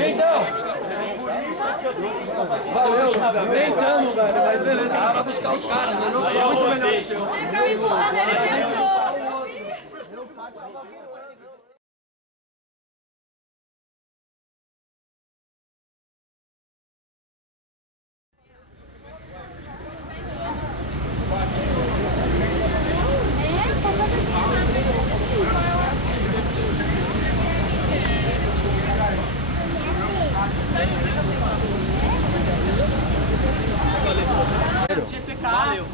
Então, valeu, tentando, velho, mas beleza, dá pra buscar os caras, né? Não é muito melhor que o seu. Valeu.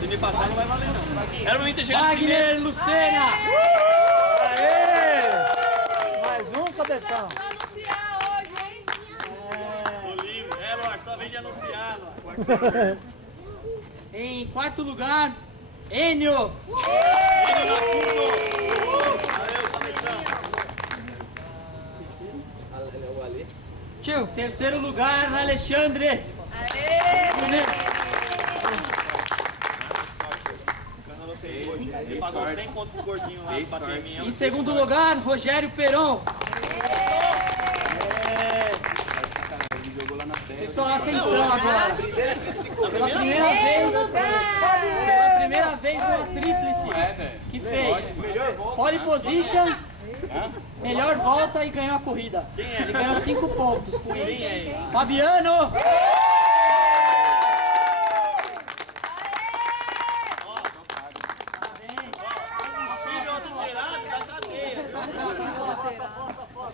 Se me passar, não vai valer, não. Era pra mim ter chegado Wagner Lucena! Aê! Mais um, cabeção. Vou anunciar hoje, hein? Tô livre. Luar, só vem de anunciar, Luar. Em quarto lugar, Enio! Valeu, cabeção. Tio, terceiro lugar, Alexandre! Aê! Você pagou 100 conto pro gordinho lá pra bater em mim. Em segundo lugar, Rogério Peron! Pessoal, atenção agora! Pela primeira vez uma tríplice que fez pole position, melhor volta e ganhou a corrida. Ele ganhou 5 pontos com isso. Fabiano!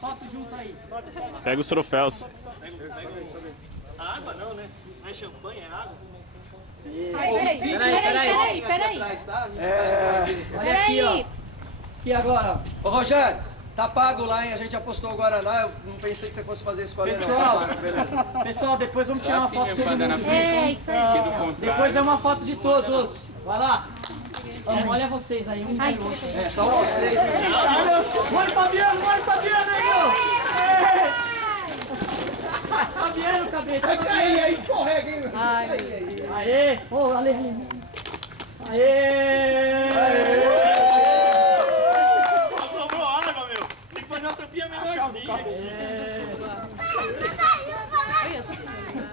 Foto junto aí. Pega os troféus. A água não, né? Não é champanhe, é água. Peraí. Olha aqui, ó. Aqui agora. Ô, Rogério, tá pago lá, hein? A gente apostou o Guaraná, eu não pensei que você fosse fazer isso com a Pessoal, depois vamos tirar uma foto de todo mundo. É, isso aí. Depois é uma foto de todos. Vai lá. Olha vocês aí, um Ai, e outro. É, só vocês. Bora, Fabiano, Fabiano, cabeça. Vai cair, aí escorrega, hein? Aê! Ô, Ale. Aê! Sobrou água, meu. Tem que fazer uma tampinha menorzinha aqui.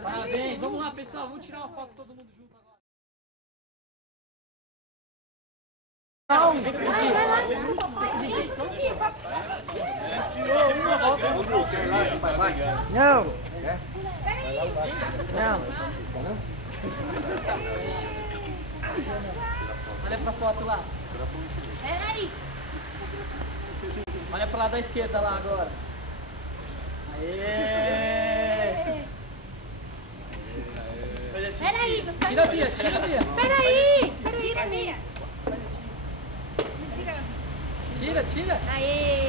Parabéns. Vamos lá, pessoal. Vamos tirar uma foto todo mundo junto agora. Não. Não. Olha pra foto lá. Peraí. Olha pra lá da esquerda lá agora. Aê! Peraí, Gustavo. Tira a Bia, tira a Bia. Peraí. Tira, Bia. Tira. Aê.